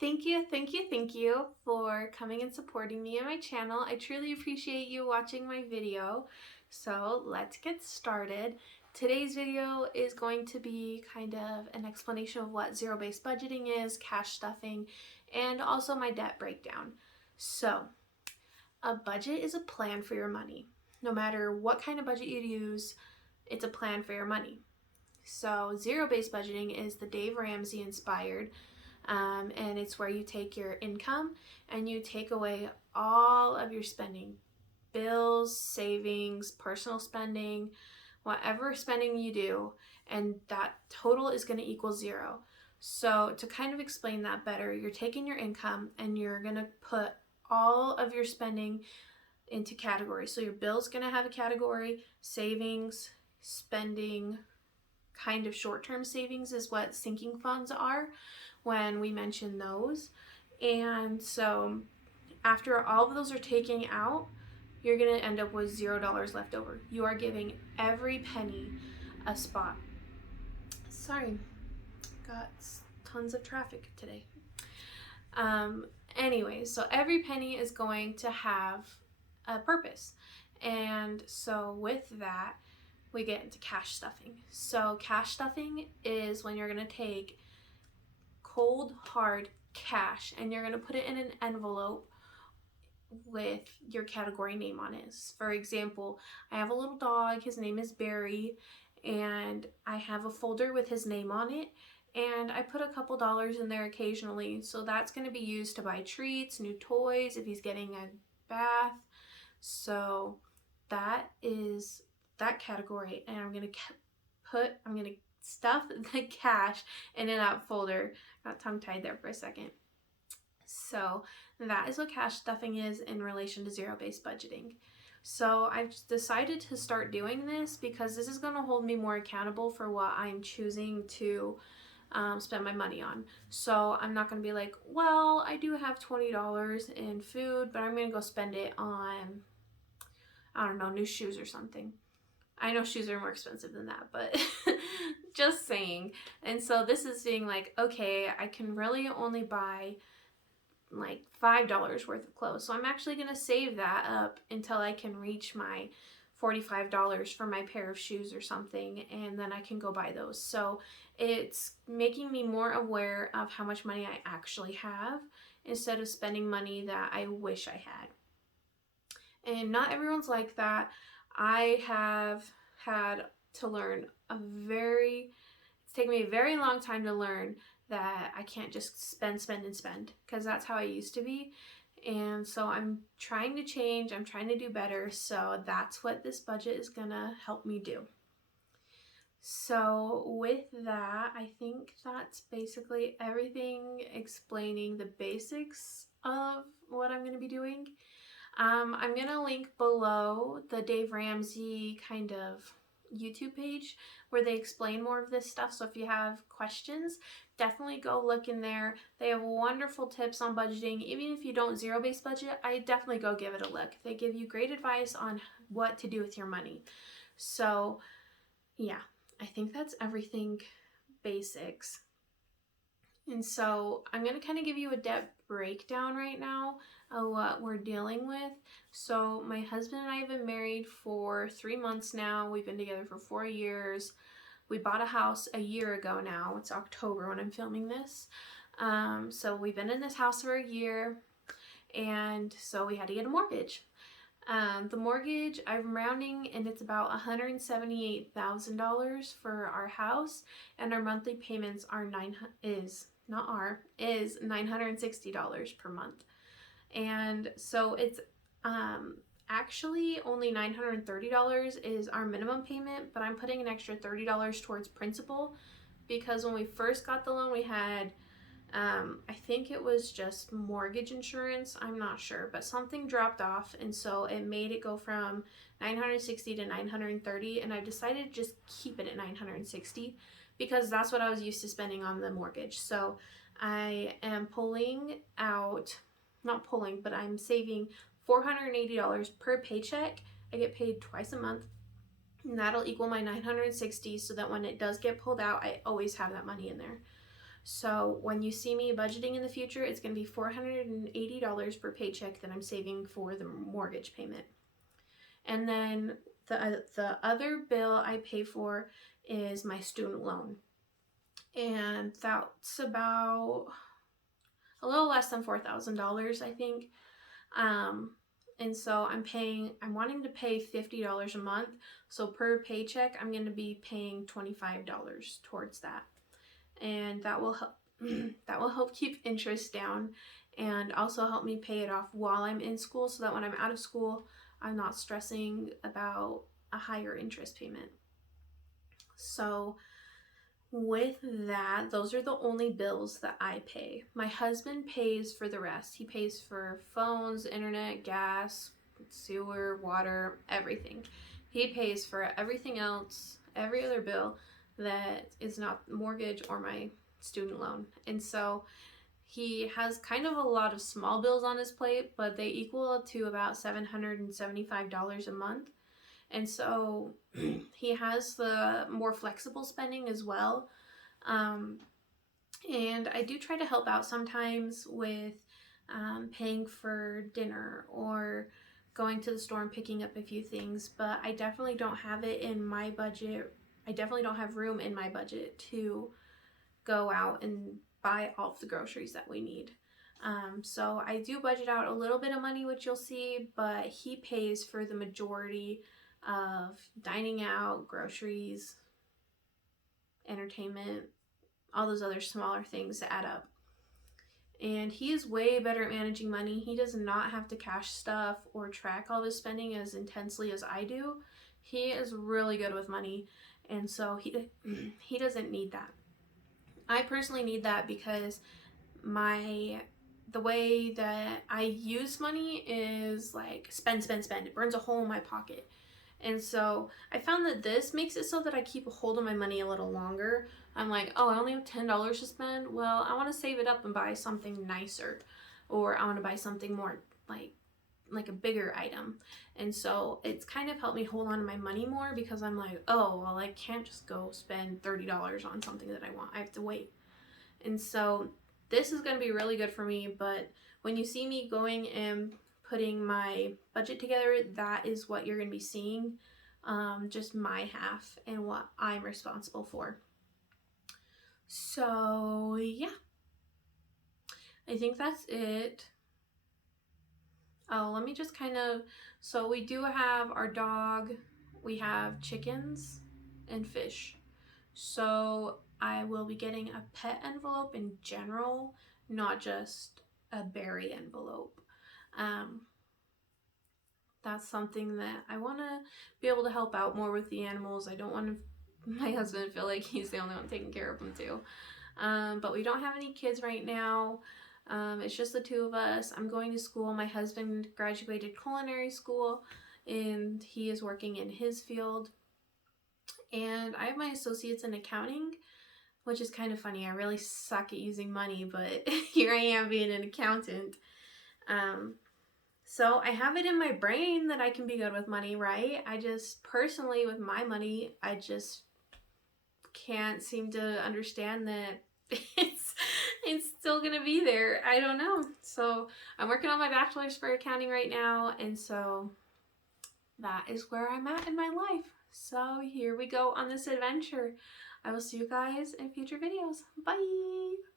Thank you for coming and supporting me on my channel. I truly appreciate you watching my video. So let's get started. Today's video is going to be kind of an explanation of what zero-based budgeting is, cash stuffing, and also my debt breakdown. So a budget is a plan for your money. No matter what kind of budget you use, it's a plan for your money. So zero-based budgeting is the Dave Ramsey inspired, and it's where you take your income and you take away all of your spending, bills, savings, personal spending, whatever spending you do, and that total is going to equal zero. So to kind of explain that better, you're taking your income and you're going to put all of your spending into categories. So your bill's going to have a category, savings, spending, kind of short-term savings is what sinking funds are when we mention those. And so after all of those are taken out, you're going to end up with $0 left over. You are giving every penny a spot. Sorry, got tons of traffic today. Anyways, so every penny is going to have a purpose. And so with that, we get into cash stuffing. So cash stuffing is when you're going to take cold, hard cash and you're going to put it in an envelope with your category name on it. For example, I have a little dog, his name is Barry, and I have a folder with his name on it, and I put a couple dollars in there occasionally. So that's going to be used to buy treats, new toys, if he's getting a bath. So that is that category, and I'm going to stuff the cash into that folder. Got tongue-tied there for a second. So that is what cash stuffing is in relation to zero-based budgeting. So I've decided to start doing this because this is going to hold me more accountable for what I'm choosing to spend my money on. So I'm not going to be like, well, I do have $20 in food, but I'm going to go spend it on, I don't know, new shoes or something. I know shoes are more expensive than that, but just saying. And so this is being like, okay, I can really only buy like $5 worth of clothes. So I'm actually going to save that up until I can reach my $45 for my pair of shoes or something, and then I can go buy those. So it's making me more aware of how much money I actually have instead of spending money that I wish I had. And not everyone's like that. I have had to learn it's taken me a very long time to learn that I can't just spend, because that's how I used to be. And so I'm trying to change, I'm trying to do better, so that's what this budget is gonna help me do. So with that, I think that's basically everything explaining the basics of what I'm gonna be doing. I'm gonna link below the Dave Ramsey kind of YouTube page where they explain more of this stuff. So if you have questions, definitely go look in there. They have wonderful tips on budgeting. Even if you don't zero-based budget, I definitely go give it a look. They give you great advice on what to do with your money. So yeah, I think that's everything basics. And so I'm going to kind of give you a debt breakdown right now of what we're dealing with. So my husband and I have been married for 3 months now. We've been together for 4 years. We bought a house a year ago now. It's October when I'm filming this. So we've been in this house for a year, and so we had to get a mortgage. The mortgage, I'm rounding, and it's about $178,000 for our house, and our monthly payments are $960 per month. And so it's actually only $930 is our minimum payment, but I'm putting an extra $30 towards principal because when we first got the loan, we had I think it was just mortgage insurance, I'm not sure, but something dropped off, and so it made it go from $960 to $930, and I've decided to just keep it at $960 because that's what I was used to spending on the mortgage. So I am I'm saving $480 per paycheck. I get paid twice a month, and that'll equal my $960, so that when it does get pulled out, I always have that money in there. So when you see me budgeting in the future, it's going to be $480 per paycheck that I'm saving for the mortgage payment. And then the other bill I pay for is my student loan. And that's about a little less than $4,000, I think. And so I'm wanting to pay $50 a month. So per paycheck, I'm going to be paying $25 towards that. And that will help, that will help keep interest down and also help me pay it off while I'm in school, so that when I'm out of school, I'm not stressing about a higher interest payment. So with that, those are the only bills that I pay. My husband pays for the rest. He pays for phones, internet, gas, sewer, water, everything. He pays for everything else, every other bill that is not mortgage or my student loan. And so he has kind of a lot of small bills on his plate, but they equal to about $775 a month. And so he has the more flexible spending as well. And I do try to help out sometimes with paying for dinner or going to the store and picking up a few things, but I definitely don't have it in my budget. I definitely don't have room in my budget to go out and buy all of the groceries that we need. So I do budget out a little bit of money, which you'll see, but he pays for the majority of dining out, groceries, entertainment, all those other smaller things that add up. And he is way better at managing money. He does not have to cash stuff or track all his spending as intensely as I do. He is really good with money, and so he doesn't need that. I personally need that because the way that I use money is like spend. It burns a hole in my pocket. And so I found that this makes it so that I keep a hold of my money a little longer. I'm like, oh, I only have $10 to spend. Well, I want to save it up and buy something nicer, or I want to buy something more like a bigger item. And so it's kind of helped me hold on to my money more, because I'm like, oh, well, I can't just go spend $30 on something that I want. I have to wait. And so this is going to be really good for me. But when you see me going and putting my budget together, that is what you're going to be seeing, just my half and what I'm responsible for. So yeah, I think that's it. Oh, let me just so we do have our dog, we have chickens and fish. So I will be getting a pet envelope in general, not just a berry envelope. That's something that I want to be able to help out more with the animals. I don't want my husband to feel like he's the only one taking care of them too. But we don't have any kids right now. It's just the two of us. I'm going to school. My husband graduated culinary school, and he is working in his field. And I have my associates in accounting, which is kind of funny. I really suck at using money, but here I am being an accountant. So I have it in my brain that I can be good with money, right? I just personally, with my money, I just can't seem to understand that it's still gonna be there. I don't know. So I'm working on my bachelor's for accounting right now, and so that is where I'm at in my life. So here we go on this adventure. I will see you guys in future videos. Bye!